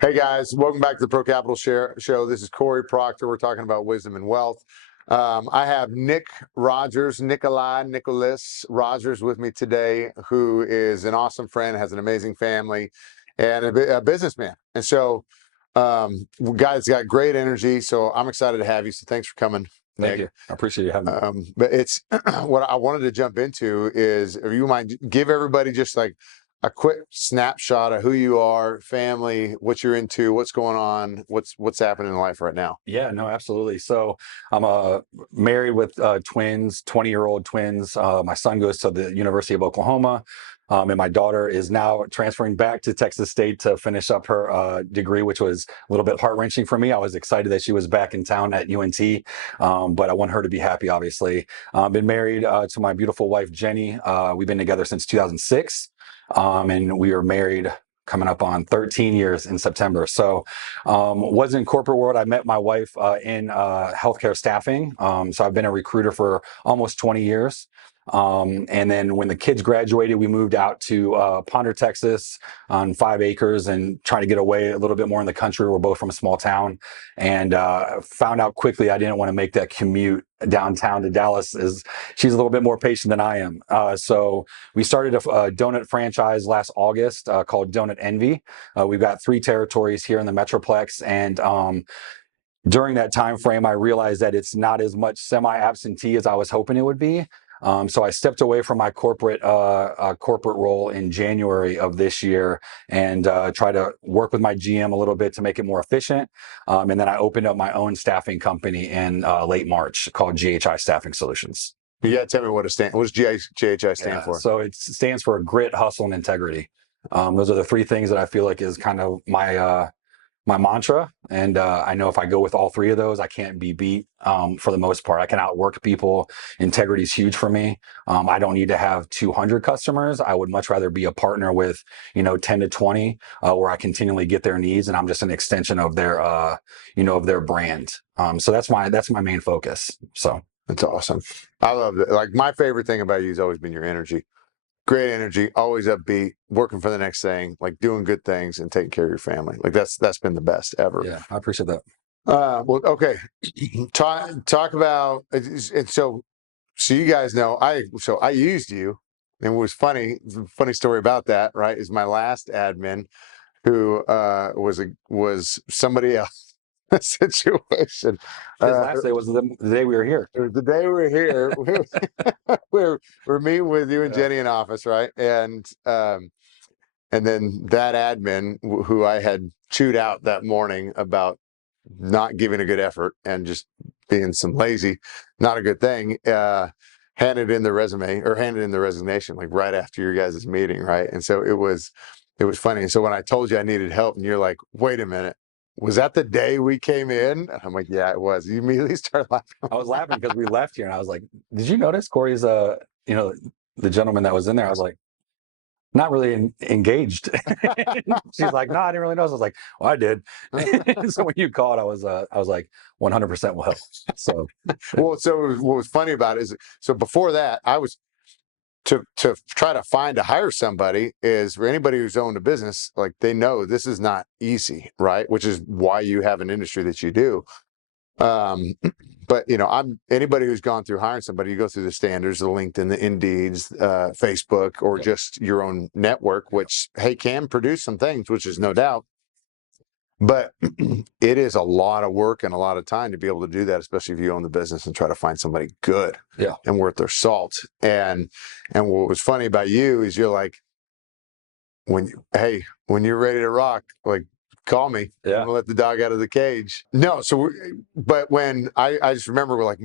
Hey guys, welcome back to the Pro Capital Show. This is Cory Proctor. We're talking about wisdom and wealth. I have Nicholas Rogers with me today, who is an awesome friend, has an amazing family, and a businessman. And so, guys, got great energy. So I'm excited to have you. So thanks for coming, Nick. Thank you. I appreciate you having me. But it's what I wanted to jump into is, if you mind, give everybody just like a quick snapshot of who you are, family, what you're into, what's going on, what's happening in life right now. Yeah, no, absolutely. So I'm married with twins, 20-year-old twins. My son goes to the University of Oklahoma, and my daughter is now transferring back to Texas State to finish up her degree, which was a little bit heart-wrenching for me. I was excited that she was back in town at UNT, but I want her to be happy, obviously. Been married to my beautiful wife, Jenny. We've been together since 2006. And we were married coming up on 13 years in September. So was in corporate world. I met my wife in healthcare staffing. So I've been a recruiter for almost 20 years. And then when the kids graduated, we moved out to Ponder, Texas on 5 acres and trying to get away a little bit more in the country. We're both from a small town, and found out quickly I didn't want to make that commute downtown to Dallas. She's a little bit more patient than I am. So we started a donut franchise last August called Donut Envy. We've got 3 territories here in the Metroplex, and during that time frame, I realized that it's not as much semi-absentee as I was hoping it would be. So I stepped away from my corporate role in January of this year and try to work with my GM a little bit to make it more efficient. And then I opened up my own staffing company in late March called GHI Staffing Solutions. Yeah, tell me what does GHI stand for? So it stands for grit, hustle, and integrity. Those are the 3 things that I feel like is kind of my mantra, and I know if I go with all 3 of those, I can't be beat for the most part. I can outwork people. Integrity is huge for me. I don't need to have 200 customers. I would much rather be a partner with 10 to 20 where I continually get their needs, and I'm just an extension of their of their brand. So that's my main focus. So that's awesome. I love it. Like, my favorite thing about you has always been your energy. Great energy, always upbeat, working for the next thing, like doing good things and taking care of your family. Like that's been the best ever. Yeah, I appreciate that. Well, okay. Talk about, and so you guys know I used you, and it was funny story about that, right? Is my last admin who was somebody else. Situation. His last day was the day we were here. It was the day we were here. we're meeting with you and Jenny in office, right? And then that admin who I had chewed out that morning about not giving a good effort and just being some lazy, not a good thing, handed in the resignation like right after your guys' meeting, right? And so it was funny. And so when I told you I needed help, and you're like, wait a minute, was that the day we came in? I'm like, yeah, it was. You immediately start laughing. I was laughing because we left here, and I was like, did you notice Cory's the gentleman that was in there? I was like, not really engaged. She's like, no, I didn't really notice. I was like, well, I did. So when you called, I was like, 100% will help. So, well, so what was funny about it is, so before that, I was to try to find to hire somebody, is for anybody who's owned a business, like, they know this is not easy, right? Which is why you have an industry that you do. But I'm anybody who's gone through hiring somebody, you go through the standards, the LinkedIn, the Indeeds, Facebook, or just your own network, which, hey, can produce some things, which is no doubt. But it is a lot of work and a lot of time to be able to do that, especially if you own the business and try to find somebody good and worth their salt. And what was funny about you is you're like, when you're ready to rock, like, call me. I'm gonna let the dog out of the cage. No, but when I just remember, we're like,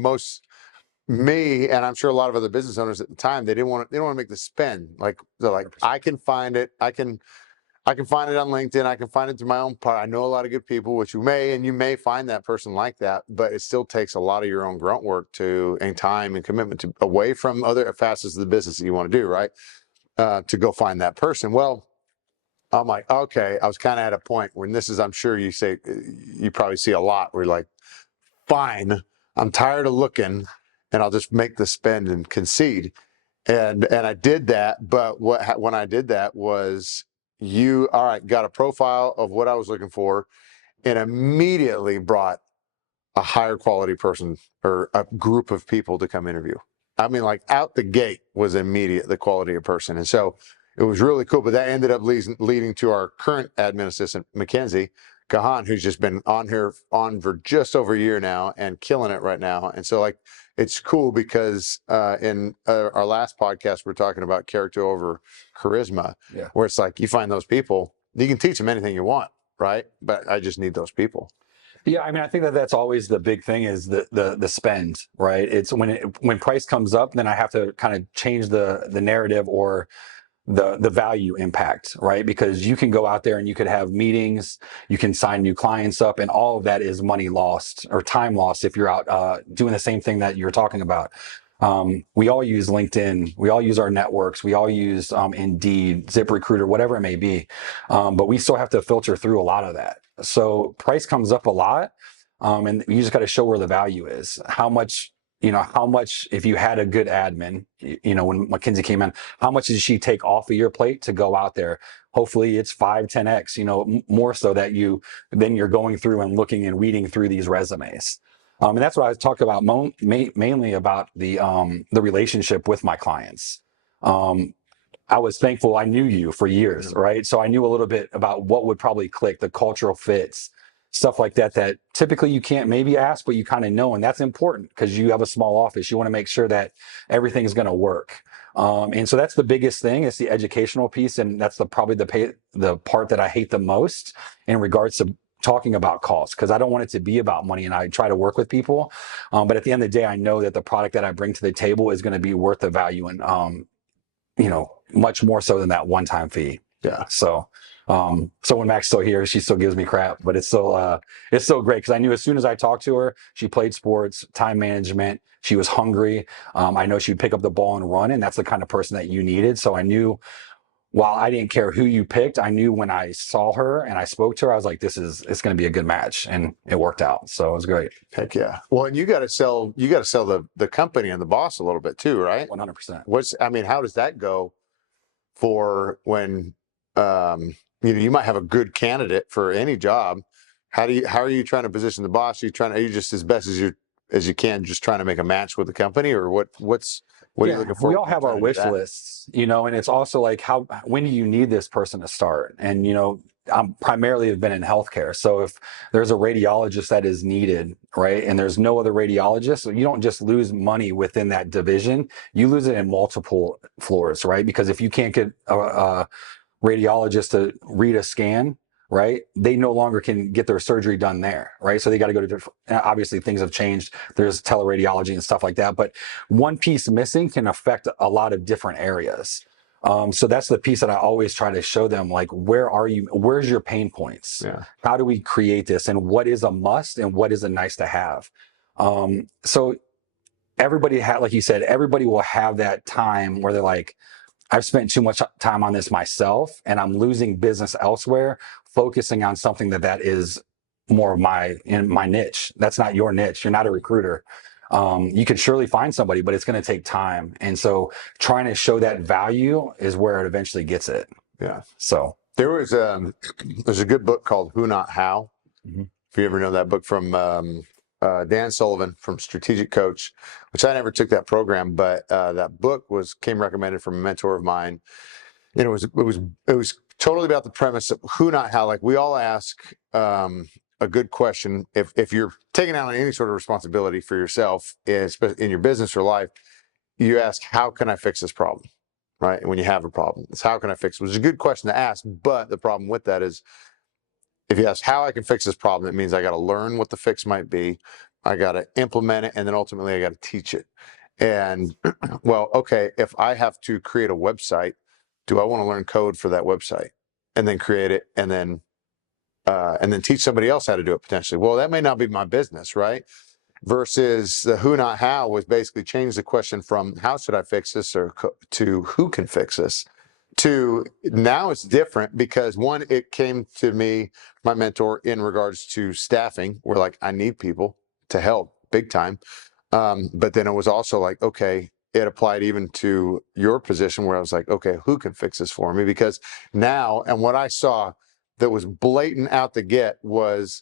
me, and I'm sure a lot of other business owners at the time, they didn't want to make the spend. Like, they're like, 100%. I can find it. I can find it on LinkedIn. I can find it through my own part. I know a lot of good people, which you may find that person like that, but it still takes a lot of your own grunt work and time and commitment away from other facets of the business that you want to do, right? To go find that person. Well, I'm like, okay, I was kind of at a point when I'm sure you probably see a lot where you're like, fine, I'm tired of looking, and I'll just make the spend and concede. And I did that, but when I did that was all right, got a profile of what I was looking for, and immediately brought a higher quality person or a group of people to come interview. I mean, like out the gate was immediate, the quality of person. And so it was really cool. But that ended up leading to our current admin assistant, Mackenzie Gahan, who's just been on for just over a year now and killing it right now. And so like, it's cool because in our last podcast, we're talking about character over charisma, where it's like you find those people, you can teach them anything you want, right? But I just need those people. Yeah, I mean, I think that that's always the big thing is the spend, right? It's when price comes up, then I have to kind of change the narrative or the value impact, right? Because you can go out there and you could have meetings, you can sign new clients up, and all of that is money lost or time lost if you're out doing the same thing that you're talking about. We all use LinkedIn, we all use our networks, we all use Indeed, ZipRecruiter, whatever it may be, but we still have to filter through a lot of that. So price comes up a lot, and you just got to show where the value is. How much if you had a good admin, when Mackenzie came in, how much did she take off of your plate to go out there? Hopefully it's 5-10x, more so that then you're going through and looking and weeding through these resumes. And that's what I was talking about mainly about the relationship with my clients. I was thankful I knew you for years, right? So I knew a little bit about what would probably click, the cultural fits, stuff like that, that typically you can't maybe ask, but you kind of know. And that's important because you have a small office. You want to make sure that everything is going to work. And so that's the biggest thing. It's the educational piece. And that's probably the part that I hate the most in regards to talking about costs, because I don't want it to be about money, and I try to work with people. But at the end of the day, I know that the product that I bring to the table is going to be worth the value, and much more so than that one-time fee. Yeah. So when Mac's still here, she still gives me crap, but it's still great because I knew as soon as I talked to her, she played sports, time management, she was hungry. I know she'd pick up the ball and run, and that's the kind of person that you needed. So I knew, while I didn't care who you picked, I knew when I saw her and I spoke to her, I was like, it's going to be a good match, and it worked out. So it was great. Heck yeah. Well, and you got to sell the company and the boss a little bit too, right? 100%. How does that go for when, you might have a good candidate for any job. How are you trying to position the boss? Are you just as best as you can, just trying to make a match with the company, or what are you looking for? We all have our wish lists, and it's also like, when do you need this person to start? And, I'm primarily have been in healthcare. So if there's a radiologist that is needed, right, and there's no other radiologist, so you don't just lose money within that division, you lose it in multiple floors, right? Because if you can't get a radiologist to read a scan, right, they no longer can get their surgery done there, right? So they got to go to different, obviously things have changed. There's teleradiology and stuff like that, but one piece missing can affect a lot of different areas. So that's the piece that I always try to show them, like, where's your pain points? Yeah. How do we create this? And what is a must and what is a nice to have? So everybody like you said, everybody will have that time where they're like, I've spent too much time on this myself and I'm losing business elsewhere, focusing on something that is more of my niche. That's not your niche. You're not a recruiter. You could surely find somebody, but it's going to take time. And so trying to show that value is where it eventually gets it. Yeah. So there's a good book called Who Not How. Mm-hmm. If you ever know that book from Dan Sullivan from Strategic Coach, which I never took that program, but that book came recommended from a mentor of mine. And it was totally about the premise of who, not how. Like, we all ask a good question if you're taking on any sort of responsibility for yourself in your business or life. You ask, how can I fix this problem? Right? And when you have a problem, it's how can I fix it? Which is a good question to ask, but the problem with that is, if you ask how I can fix this problem, it means I got to learn what the fix might be. I got to implement it, and then ultimately I got to teach it. And well, okay, if I have to create a website, do I want to learn code for that website and then create it and then teach somebody else how to do it potentially? Well, that may not be my business, right? Versus the who, not how, was basically change the question from how should I fix this to who can fix this. To now it's different because one, it came to me, my mentor, in regards to staffing, where like I need people to help big time. But then it was also like, okay, it applied even to your position where I was like, okay, who can fix this for me? Because now, and what I saw that was blatant out the get was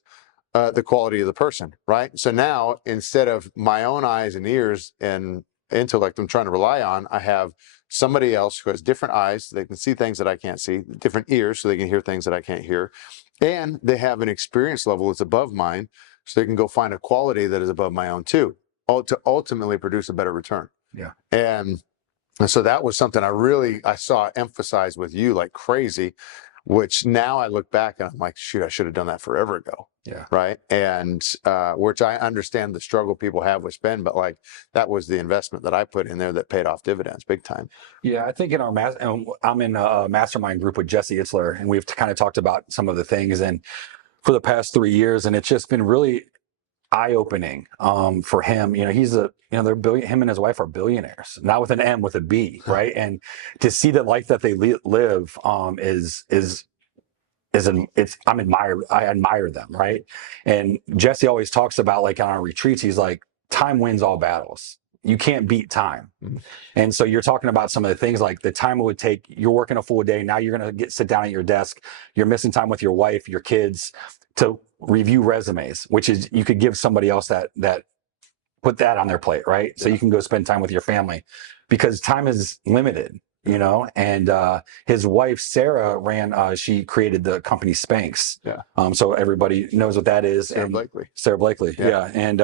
the quality of the person, right? So now instead of my own eyes and ears and intellect I'm trying to rely on, I have somebody else who has different eyes so they can see things that I can't see, different ears so they can hear things that I can't hear, and they have an experience level that's above mine so they can go find a quality that is above my own too, all to ultimately produce a better return. Yeah. And so that was something I saw emphasized with you like crazy, which now I look back and I'm like, shoot, I should have done that forever ago. Yeah. Right. And which I understand the struggle people have with spend, but like that was the investment that I put in there that paid off dividends big time. Yeah, I think in our I'm in a mastermind group with Jesse Itzler, and we've kind of talked about some of the things and for the past 3 years, and it's just been really eye-opening for him. They're him and his wife are billionaires, not with an M, with a B, right? And to see the life that they live I admire them, right? And Jesse always talks about, like, on our retreats, he's like, time wins all battles. You can't beat time. Mm-hmm. And so you're talking about some of the things like the time it would take. You're working a full day. Now you're going to sit down at your desk. You're missing time with your wife, your kids to review resumes, which is you could give somebody else that put that on their plate, right? Yeah. So you can go spend time with your family because time is limited, and his wife, Sarah, she created the company Spanx. Yeah. So everybody knows what that is. Sarah Blakely. Yeah. And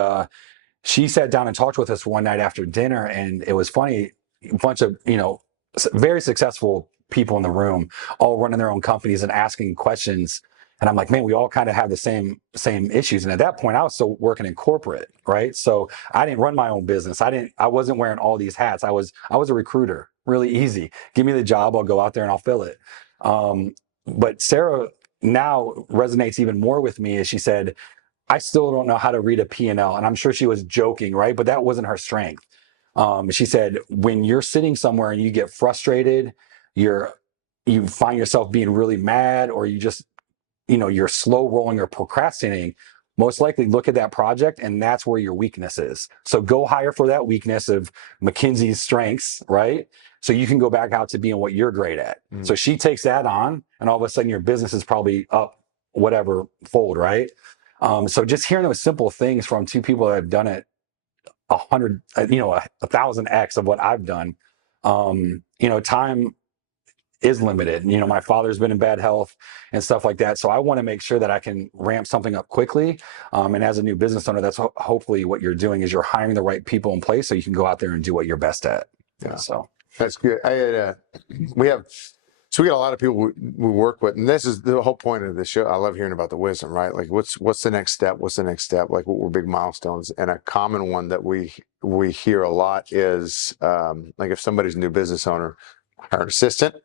she sat down and talked with us one night after dinner, and it was funny. A bunch of, very successful people in the room, all running their own companies and asking questions. And I'm like, man, we all kind of have the same issues. And at that point, I was still working in corporate, right? So I didn't run my own business. I wasn't wearing all these hats. I was a recruiter, really easy. Give me the job, I'll go out there and I'll fill it. But Sarah now resonates even more with me as she said, I still don't know how to read a P&L. And I'm sure she was joking, right? But that wasn't her strength. She said, when you're sitting somewhere and you get frustrated, you find yourself being really mad, or you just, you're slow rolling or procrastinating, most likely look at that project and that's where your weakness is. So go hire for that weakness of McKinsey's strengths, right? So you can go back out to being what you're great at. Mm. So she takes that on, and all of a sudden your business is probably up whatever fold, right? So just hearing those simple things from two people that have done it 1,000x of what I've done, time is limited. My father's been in bad health and stuff like that. So I want to make sure that I can ramp something up quickly. And as a new business owner, that's hopefully what you're doing is you're hiring the right people in place so you can go out there and do what you're best at. Yeah. So that's good. So we got a lot of people we work with, and this is the whole point of the show. I love hearing about the wisdom, right? Like what's the next step? What's the next step? Like what were big milestones? And a common one that we hear a lot is like if somebody's a new business owner, hire an assistant,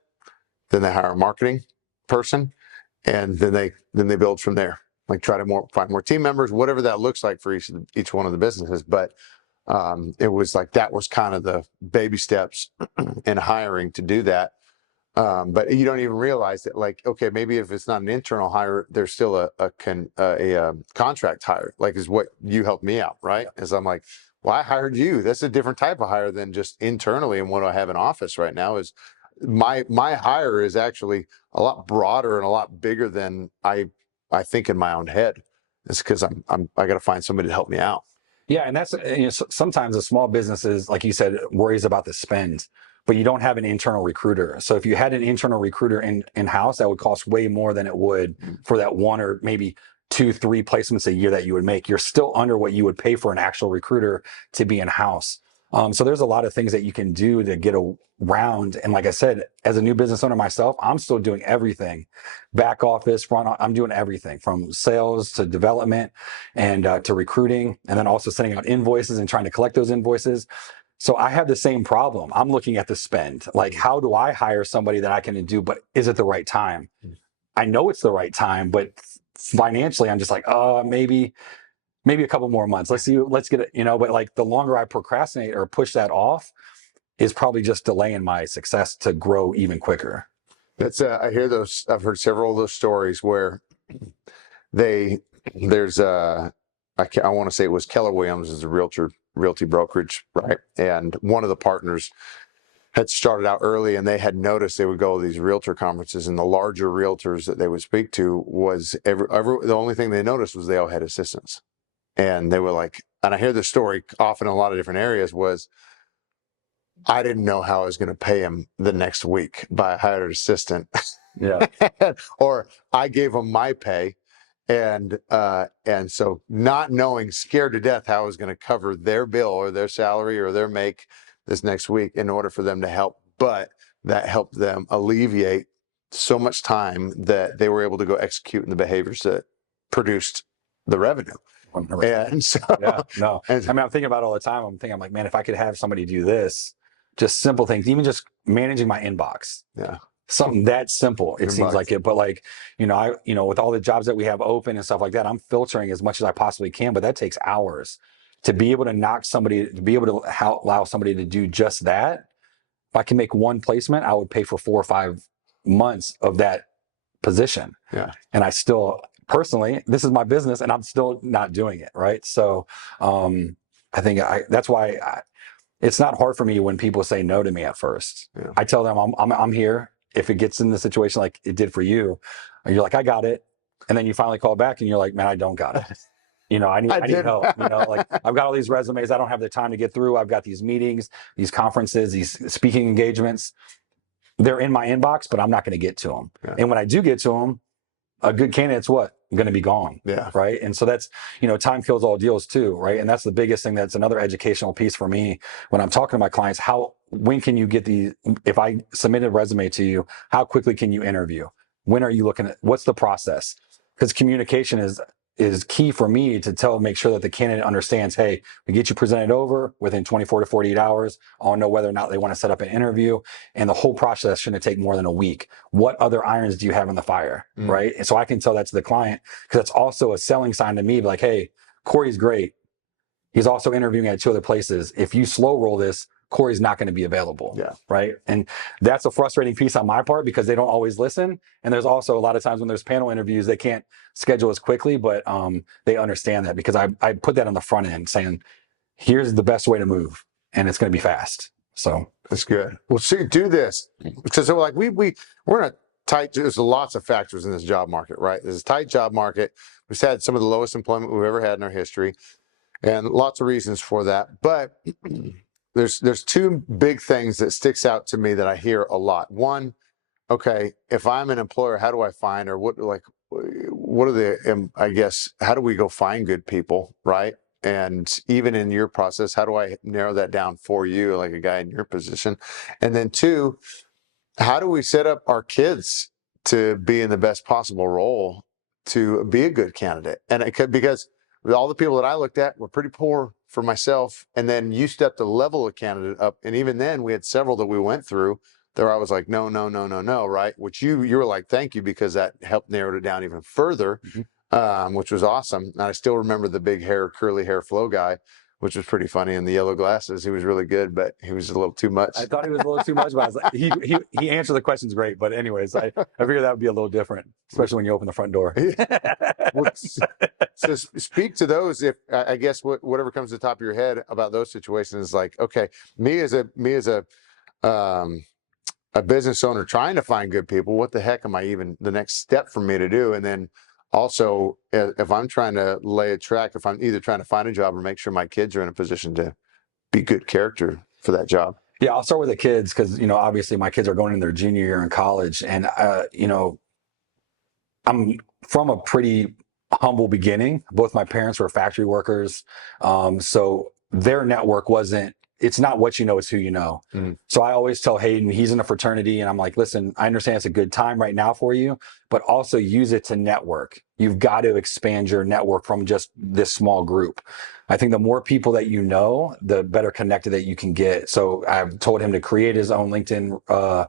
then they hire a marketing person, and then they build from there. Like try to find more team members, whatever that looks like for each one of the businesses. But it was like that was kind of the baby steps in hiring to do that. But you don't even realize that, like, okay, maybe if it's not an internal hire, there's still a contract hire, like is what you helped me out, right? As I'm like, well, I hired you. That's a different type of hire than just internally. And what I have in office right now is my hire is actually a lot broader and a lot bigger than I think in my own head. It's because I got to find somebody to help me out. Yeah, and that's sometimes a small businesses, like you said, worries about the spend, but you don't have an internal recruiter. So if you had an internal recruiter in-house, that would cost way more than it would for that one or maybe 2-3 placements a year that you would make. You're still under what you would pay for an actual recruiter to be in-house. So there's a lot of things that you can do to get around. And like I said, as a new business owner myself, I'm still doing everything. Back office, front, I'm doing everything from sales to development and to recruiting, and then also sending out invoices and trying to collect those invoices. So I have the same problem. I'm looking at the spend. Like, how do I hire somebody that I can do, but is it the right time? I know it's the right time, but financially, I'm just like, maybe a couple more months. Let's get it, but like the longer I procrastinate or push that off is probably just delaying my success to grow even quicker. That's I hear those. I've heard several of those stories where I want to say it was Keller Williams is a realtor realty brokerage, right? And one of the partners had started out early, and they had noticed they would go to these realtor conferences, and the larger realtors that they would speak to was the only thing they noticed was they all had assistants. And they were like, and I hear this story often in a lot of different areas, was I didn't know how I was going to pay him the next week, but I hired an assistant. Yeah. Or I gave him my pay. And so not knowing, scared to death how I was going to cover their bill or their salary or their make this next week in order for them to help. But that helped them alleviate so much time that they were able to go execute in the behaviors that produced the revenue. 100%. And so, yeah, no, and, I mean, I'm thinking about it all the time. I'm like, man, if I could have somebody do this, just simple things, even just managing my inbox. yeah, Something that simple, it seems like it. But like, with all the jobs that we have open and stuff like that, I'm filtering as much as I possibly can, but that takes hours to be able to to be able to allow somebody to do just that. If I can make one placement, I would pay for 4 or 5 months of that position. yeah. And I still, personally, this is my business and I'm still not doing it. Right. So I think that's why it's not hard for me when people say no to me at first. Yeah. I tell them I'm here. If it gets in the situation like it did for you, and you're like, I got it. And then you finally call back and you're like, man, I don't got it. I need help. Like I've got all these resumes. I don't have the time to get through. I've got these meetings, these conferences, these speaking engagements. They're in my inbox, but I'm not going to get to them. Yeah. And when I do get to them, a good candidate's what? Going to be gone. Yeah. Right. And so that's, time kills all deals too. Right. And that's the biggest thing. That's another educational piece for me when I'm talking to my clients. When can you get if I submit a resume to you, how quickly can you interview? When are you looking at, what's the process? Because communication is key for me to make sure that the candidate understands, hey, we get you presented over within 24 to 48 hours. I'll know whether or not they want to set up an interview. And the whole process shouldn't take more than a week. What other irons do you have in the fire? Right. And so I can tell that to the client, because it's also a selling sign to me, like, hey, Cory's great. He's also interviewing at 2 other places. If you slow roll this, Cory's not going to be available. Yeah. Right. And that's a frustrating piece on my part because they don't always listen. And there's also a lot of times when there's panel interviews, they can't schedule as quickly, but they understand that because I put that on the front end saying, here's the best way to move and it's going to be fast. So that's good. Well, see, do this. Because like we're in a tight, there's lots of factors in this job market, right? There's a tight job market. We've had some of the lowest employment we've ever had in our history and lots of reasons for that. But there's 2 big things that sticks out to me that I hear a lot. One, okay, if I'm an employer, how do I find, or what are the, I guess, how do we go find good people, right? And even in your process, how do I narrow that down for you, like a guy in your position? And then 2, how do we set up our kids to be in the best possible role to be a good candidate? And it could, because with all the people that I looked at were pretty poor for myself. And then you stepped a level of candidate up. And even then we had several that we went through there. I was like, no, right? Which you were like, thank you, because that helped narrow it down even further, which was awesome. And I still remember the big curly hair flow guy, which was pretty funny, and the yellow glasses. He was really good, but he was a little too much. I thought he was a little too much, but I was like, he answered the questions great. But anyways, I figured that would be a little different, especially when you open the front door. Well, so speak to those. If I guess whatever comes to the top of your head about those situations, like, okay, me as a business owner trying to find good people, what the heck am I even the next step for me to do? And then also, if I'm trying to lay a track, if I'm either trying to find a job or make sure my kids are in a position to be good character for that job. Yeah, I'll start with the kids because, obviously my kids are going in their junior year in college. And, I'm from a pretty humble beginning. Both my parents were factory workers. So their network it's not what you know, it's who you know. So I always tell Hayden, he's in a fraternity, and I'm like, listen, I understand it's a good time right now for you, but also use it to network. You've got to expand your network from just this small group. I think the more people that you know, the better connected that you can get. So I've told him to create his own LinkedIn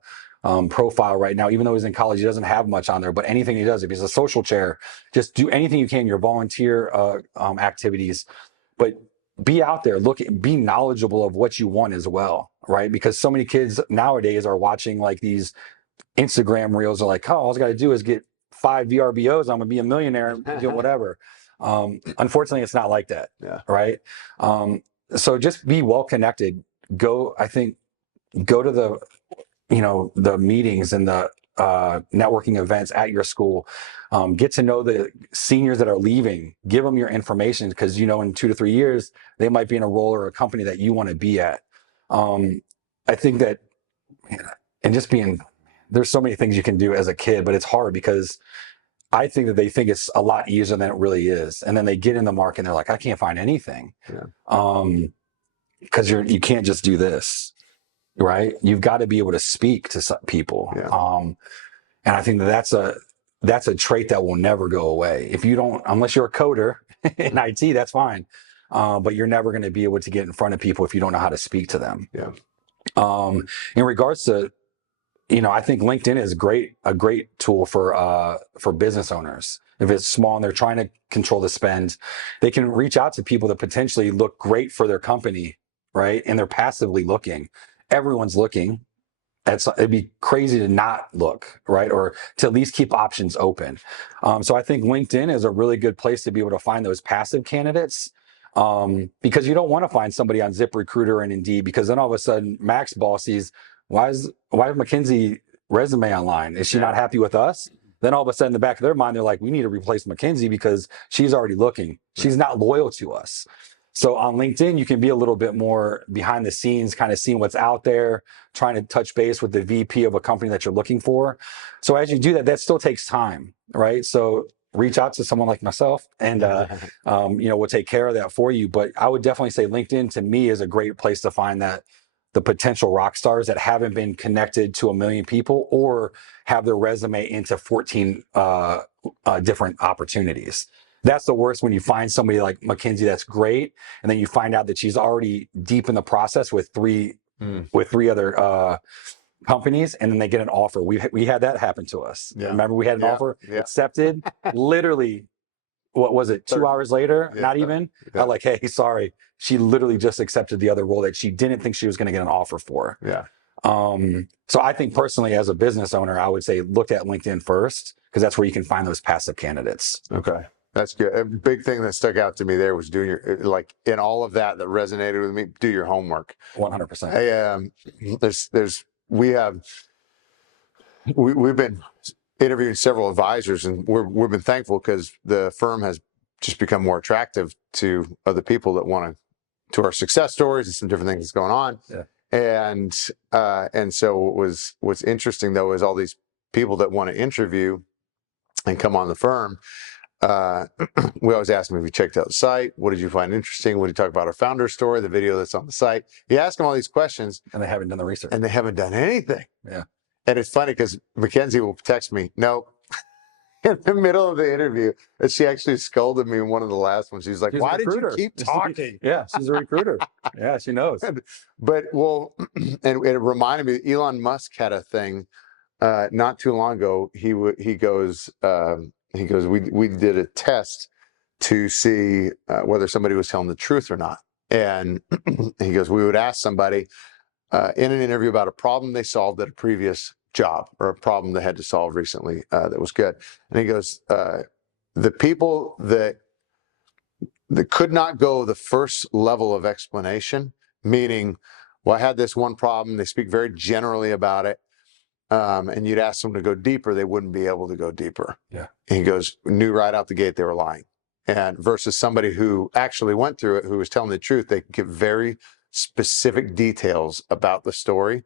profile right now. Even though he's in college, he doesn't have much on there, but anything he does, if he's a social chair, just do anything you can, your volunteer activities, but be out there, be knowledgeable of what you want as well, right? Because so many kids nowadays are watching like these Instagram reels, are like, oh, all I got to do is get 5 VRBOs, I'm gonna be a millionaire and do whatever. Unfortunately, it's not like that, right? so just be well connected. I think, go to the meetings and the networking events at your school. Get to know the seniors that are leaving. Give them your information, because in 2 to 3 years they might be in a role or a company that you want to be at. I think that, and just being, there's so many things you can do as a kid, but it's hard because I think that they think it's a lot easier than it really is, and then they get in the market and they're like, I can't find anything. Because you can't just do this, right? You've got to be able to speak to some people. And I think that's a trait that will never go away. If you don't, unless you're a coder in IT, that's fine. But you're never going to be able to get in front of people if you don't know how to speak to them. In regards to, I think LinkedIn is a great tool for business owners. If it's small and they're trying to control the spend, they can reach out to people that potentially look great for their company, right? And they're passively looking. Everyone's looking. It'd be crazy to not look, right? Or to at least keep options open. So I think LinkedIn is a really good place to be able to find those passive candidates, because you don't want to find somebody on ZipRecruiter and Indeed, because then all of a sudden Mac's boss sees, why is Mackenzie resume online? Is she not happy with us? Then all of a sudden in the back of their mind, they're like, we need to replace Mackenzie because she's already looking. She's not loyal to us. So on LinkedIn, you can be a little bit more behind the scenes, kind of seeing what's out there, trying to touch base with the VP of a company that you're looking for. So as you do that, that still takes time, right? So reach out to someone like myself, and we'll take care of that for you. But I would definitely say LinkedIn to me is a great place to find the potential rock stars that haven't been connected to 1 million people or have their resume into 14 different opportunities. That's the worst, when you find somebody like Mackenzie that's great, and then you find out that she's already deep in the process with three other companies, and then they get an offer. We had that happen to us. Remember, we had an offer accepted. Literally, what was it? 2 hours later, not even. I'm like, hey, sorry. She literally just accepted the other role that she didn't think she was going to get an offer for. So I think personally, as a business owner, I would say look at LinkedIn first, because that's where you can find those passive candidates. Okay. That's good. A big thing that stuck out to me there was doing your, like, in all of that resonated with me, do your homework. 100%. We've been interviewing several advisors, and we've been thankful because the firm has just become more attractive to other people that want to our success stories and some different things that's going on. And so what's interesting though is all these people that want to interview and come on the firm. We always ask them, if you checked out the site, what did you find interesting? What did you talk about our founder story, the video that's on the site? You ask them all these questions, and they haven't done the research, and they haven't done anything. And it's funny because Mackenzie will text me, no, in the middle of the interview, and she actually scolded me in one of the last ones. She's like, why did you keep talking? She's a recruiter. She knows. But and it reminded me, Elon Musk had a thing not too long ago. He goes, we did a test to see whether somebody was telling the truth or not. And he goes, we would ask somebody in an interview about a problem they solved at a previous job, or a problem they had to solve recently that was good. And he goes, the people that could not go the first level of explanation, meaning, well, I had this one problem, they speak very generally about it, and you'd ask them to go deeper, they wouldn't be able to go deeper. And he goes, knew right out the gate they were lying. And versus somebody who actually went through it, who was telling the truth, they could give very specific details about the story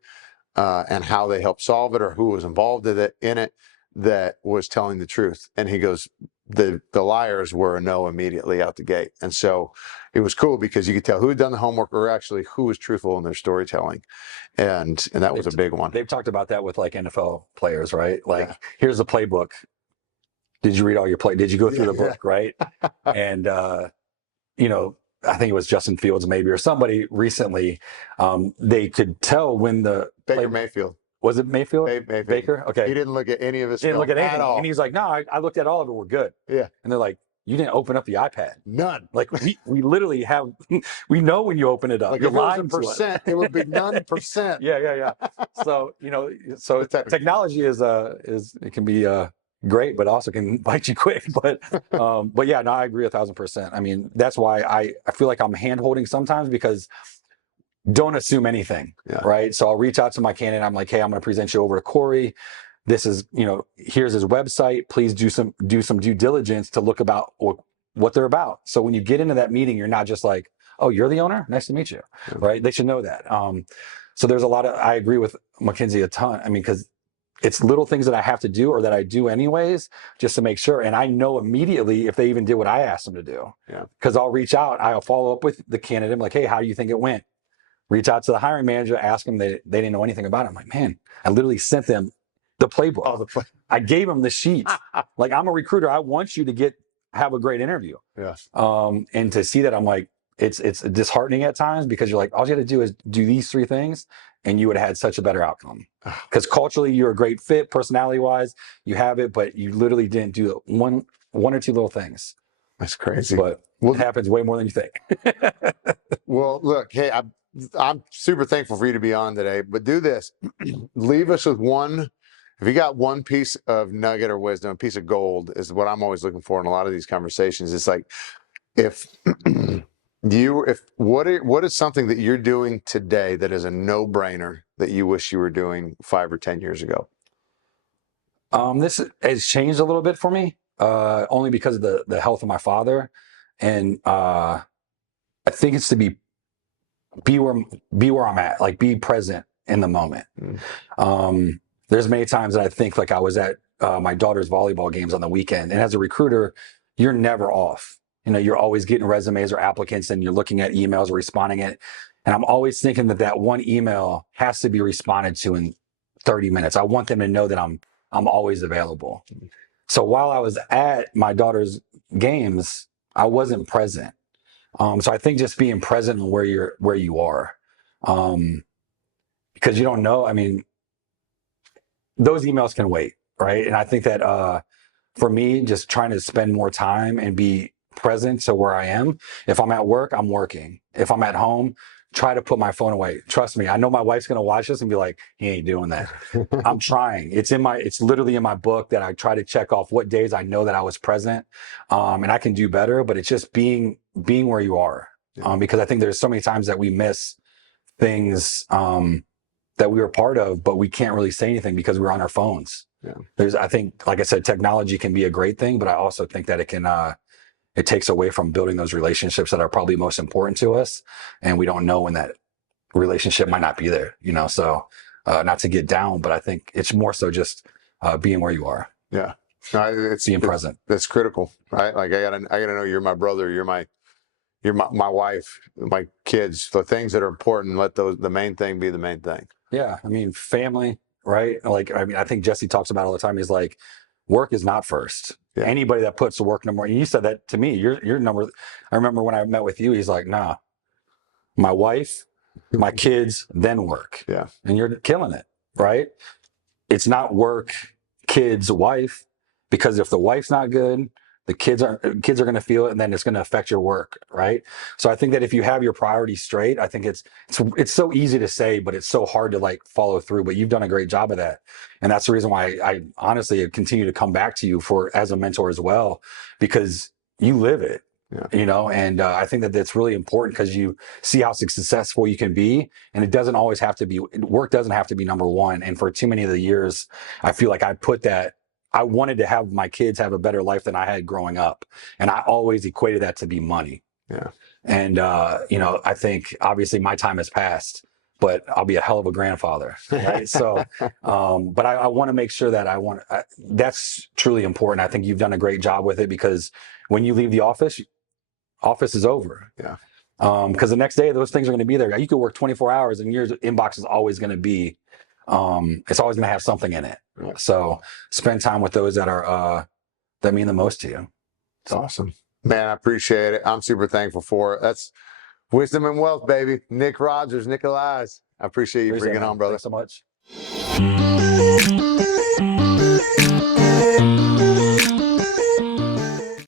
and how they helped solve it, or who was involved in it that was telling the truth. And he goes, the liars were a no immediately out the gate. And so it was cool because you could tell who had done the homework, or actually who was truthful in their storytelling. And that was a big one. They've talked about that with like NFL players, right? Like, here's the playbook. Did you read all your play? Did you go through the book, right? And, I think it was Justin Fields maybe, or somebody recently, they could tell when the Baker Mayfield. Was it Mayfield? Baker? Okay. He didn't look at any of his film at all. And he's like, no, I looked at all of it. We're good. And they're like, you didn't open up the iPad. None. Like, we literally have, we know when you open it up. Like, if it was a percent, it would be none percent. So, so technology is it can be great, but also can bite you quick. But yeah, no, I agree 1,000%. I mean, that's why I feel like I'm hand holding sometimes, because don't assume anything, right? So I'll reach out to my candidate. I'm like, hey, I'm going to present you over to Cory. This is, here's his website. Please do some due diligence to look about what they're about. So when you get into that meeting, you're not just like, oh, you're the owner? Nice to meet you, right? They should know that. So there's I agree with Mackenzie a ton. I mean, because it's little things that I have to do or that I do anyways, just to make sure. And I know immediately if they even did what I asked them to do. Because I'll reach out, I'll follow up with the candidate. I'm like, hey, how do you think it went? Reach out to the hiring manager, ask them. They didn't know anything about it. I'm like, man, I literally sent them the playbook. I gave them the sheet. Like, I'm a recruiter. I want you to have a great interview. And to see that, I'm like, it's disheartening at times, because you're like, all you got to do is do these 3 things and you would have had such a better outcome. Because culturally, you're a great fit, personality wise, you have it, but you literally didn't do one or 2 little things. That's crazy. But it happens way more than you think. Well, look, hey, I'm super thankful for you to be on today, but do this. Leave us with if you got one piece of nugget or wisdom, a piece of gold is what I'm always looking for in a lot of these conversations. It's like, what is something that you're doing today that is a no-brainer that you wish you were doing 5 or 10 years ago? This has changed a little bit for me, only because of the health of my father. And I think it's to be where I'm at, like be present in the moment. There's many times that I think like I was at my daughter's volleyball games on the weekend, and as a recruiter, you're never off. You're always getting resumes or applicants, and you're looking at emails or responding it. And I'm always thinking that one email has to be responded to in 30 minutes. I want them to know that I'm always available. So while I was at my daughter's games, I wasn't present. So I think just being present where you are, because you don't know. I mean, those emails can wait, right? And I think that for me, just trying to spend more time and be present to where I am. If I'm at work, I'm working. If I'm at home, try to put my phone away. Trust me, I know my wife's gonna watch this and be like, he ain't doing that. I'm trying. It's literally in my book that I try to check off what days I know that I was present, and I can do better. But it's just being where you are, because I think there's so many times that we miss things that we were part of, but we can't really say anything because we're on our phones. I think, like I said, technology can be a great thing, but I also think that it takes away from building those relationships that are probably most important to us. And we don't know when that relationship might not be there, so not to get down, but I think it's more so just being where you are. Yeah. No, being present. That's critical, right? Like I gotta know you're my brother, you're my wife, my kids, the things that are important, let the main thing be the main thing. Yeah. I mean, family, right? Like, I mean, I think Jesse talks about it all the time. He's like, work is not first. Anybody that puts the work number, and you said that to me, your number. I remember when I met with you, he's like, nah, my wife, my kids, then work. And you're killing it, right? It's not work, kids, wife, because if the wife's not good, the kids are going to feel it, and then it's going to affect your work, right? So I think that if you have your priorities straight, I think it's so easy to say, but it's so hard to like follow through. But you've done a great job of that, and that's the reason why I honestly continue to come back to you as a mentor as well, because you live it. And I think that that's really important, because you see how successful you can be, and it doesn't always have to be, work doesn't have to be number one. And for too many of the years, I feel like I wanted to have my kids have a better life than I had growing up. And I always equated that to be money. And, I think obviously my time has passed, but I'll be a hell of a grandfather. Right. So, but I want to make sure that that's truly important. I think you've done a great job with it, because when you leave the office is over. Because the next day, those things are going to be there. You could work 24 hours and your inbox is always going to be, it's always going to have something in it. So spend time with those that mean the most to you. It's awesome, man. I appreciate it. I'm super thankful for it. That's wisdom and wealth, baby. Nick Rogers, Nikolai's. I appreciate you bringing it on, brother. Thanks so much.